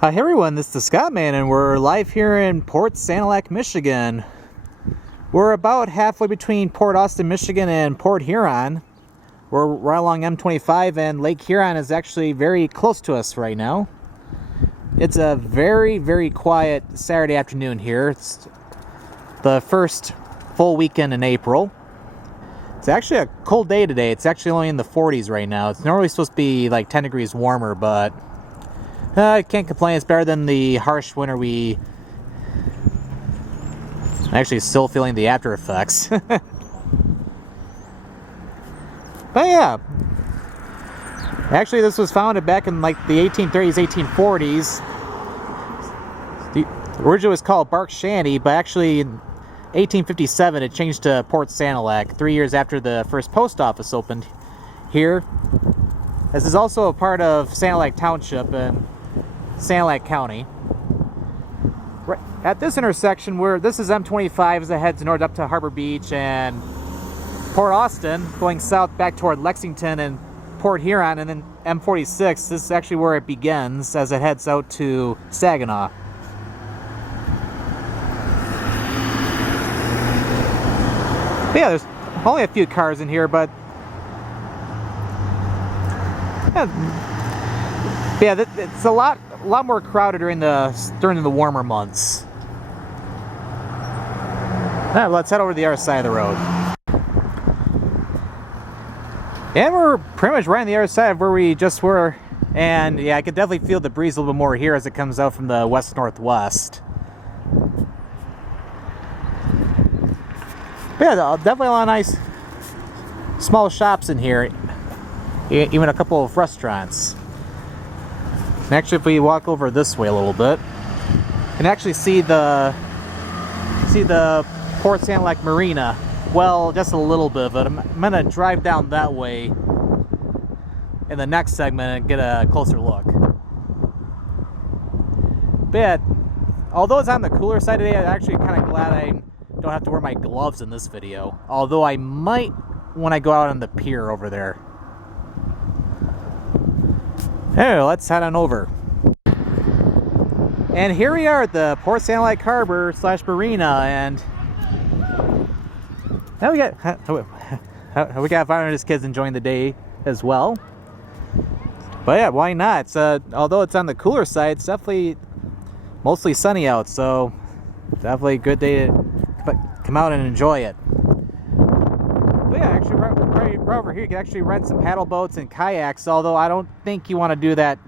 Hi everyone, this is the Scott Man, and we're live here in Port Sanilac, Michigan. We're about halfway between Port Austin, Michigan and Port Huron. We're right along M25, and Lake Huron is actually very close to us right now. It's a very, very quiet Saturday afternoon here. It's the first full weekend in April. It's actually a cold day today. It's actually only in the 40s right now. It's normally supposed to be like 10 degrees warmer, but I can't complain. It's better than the harsh winter I'm actually still feeling the after effects. But yeah. Actually, this was founded back in like the 1830s, 1840s. Originally was called Bark Shanty, but actually in 1857 it changed to Port Sanilac, 3 years after the first post office opened here. This is also a part of Sanilac Township in Sanilac County. Right at this intersection, where this is M25 as it heads north up to Harbor Beach and Port Austin, going south back toward Lexington and Port Huron, and then M46. This is actually where it begins as it heads out to Saginaw. But yeah, there's only a few cars in here, but yeah, it's a lot more crowded during the warmer months. All right, let's head over to the other side of the road. And we're pretty much right on the other side of where we just were. And yeah, I could definitely feel the breeze a little bit more here as it comes out from the west-northwest. But yeah, definitely a lot of nice small shops in here. Even a couple of restaurants. And actually, if we walk over this way a little bit, you can actually see the Port Sanilac Marina. Well, just a little bit of it. I'm gonna drive down that way in the next segment and get a closer look. But although it's on the cooler side today, I'm actually kind of glad I don't have to wear my gloves in this video. Although I might when I go out on the pier over there. Hey, let's head on over. And here we are at the Port Sanilac Harbor / Marina, and now we got 500 of his kids enjoying the day as well. But yeah, why not? It's although it's on the cooler side, it's definitely mostly sunny out, so definitely a good day to come out and enjoy it. But yeah, actually right over here you can actually rent some paddle boats and kayaks, although I don't think you want to do that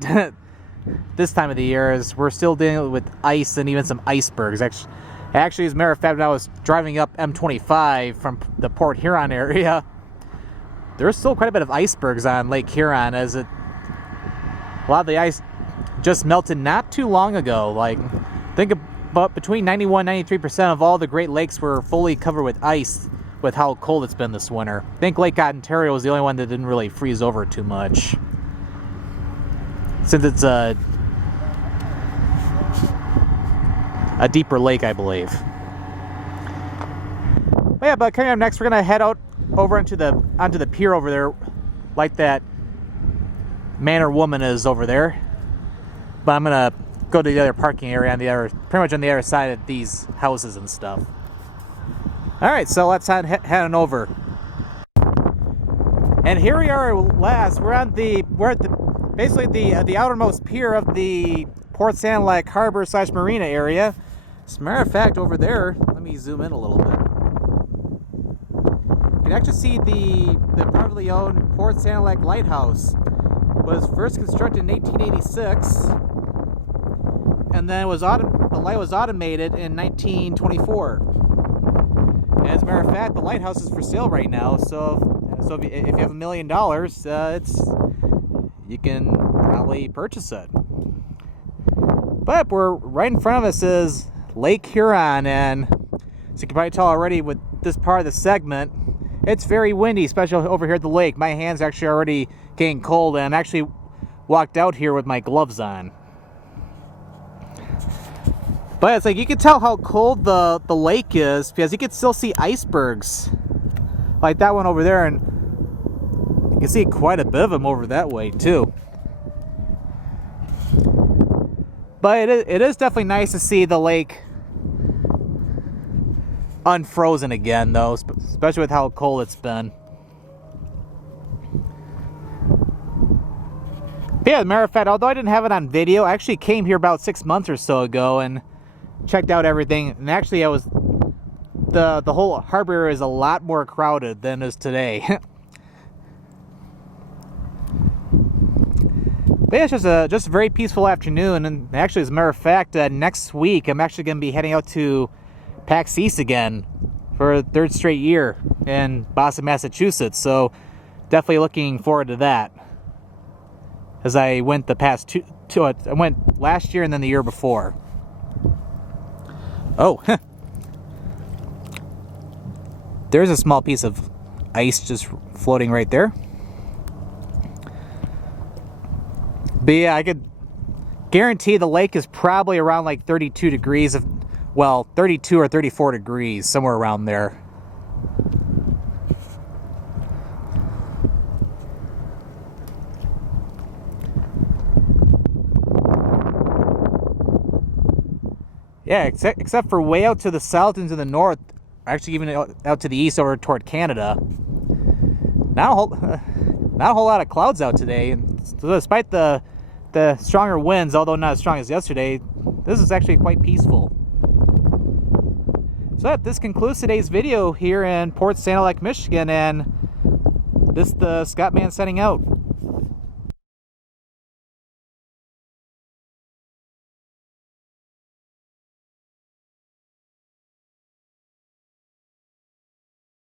this time of the year, as we're still dealing with ice and even some icebergs. Actually, as a matter of fact, when I was driving up M25 from the Port Huron area, there's still quite a bit of icebergs on Lake Huron, as a lot of the ice just melted not too long ago. Like, think about between 91-93% of all the Great Lakes were fully covered with ice with how cold it's been this winter. I think Lake Ontario was the only one that didn't really freeze over too much, since it's a deeper lake, I believe. But yeah, but coming up next, we're gonna head out over onto the pier over there, like that man or woman is over there. But I'm gonna go to the other parking area pretty much on the other side of these houses and stuff. All right, so let's head on over. And here we are at last. We're at basically the outermost pier of the Port Sanilac Harbor / Marina area. As a matter of fact, over there, let me zoom in a little bit. You can actually see the privately owned Port Sanilac Lighthouse. It was first constructed in 1886, and then the light was automated in 1924. As a matter of fact, the lighthouse is for sale right now. So if you have $1 million, you can probably purchase it. But we're right in front of us is Lake Huron, and so you can probably tell already with this part of the segment, it's very windy, especially over here at the lake. My hands are actually already getting cold, and I'm actually walked out here with my gloves on. But it's like you can tell how cold the lake is, because you can still see icebergs like that one over there, and you can see quite a bit of them over that way too. But it is definitely nice to see the lake unfrozen again, though, especially with how cold it's been. But yeah, as a matter of fact, although I didn't have it on video, I actually came here about 6 months or so ago and checked out everything. And actually, the whole harbor is a lot more crowded than it is today. But yeah, it's just a very peaceful afternoon. And actually, as a matter of fact, next week I'm actually going to be heading out to PAX East again for a third straight year in Boston, Massachusetts. So definitely looking forward to that. As I went the past I went last year and then the year before. Oh, there's a small piece of ice just floating right there. But yeah, I could guarantee the lake is probably around like 32 degrees. Well, 32 or 34 degrees, somewhere around there. Yeah, except for way out to the south and to the north, actually even out to the east over toward Canada. Not a whole lot of clouds out today, and so despite the stronger winds, although not as strong as yesterday, this is actually quite peaceful. So this concludes today's video here in Port Sanilac, Michigan, and this is the Scott Man signing out.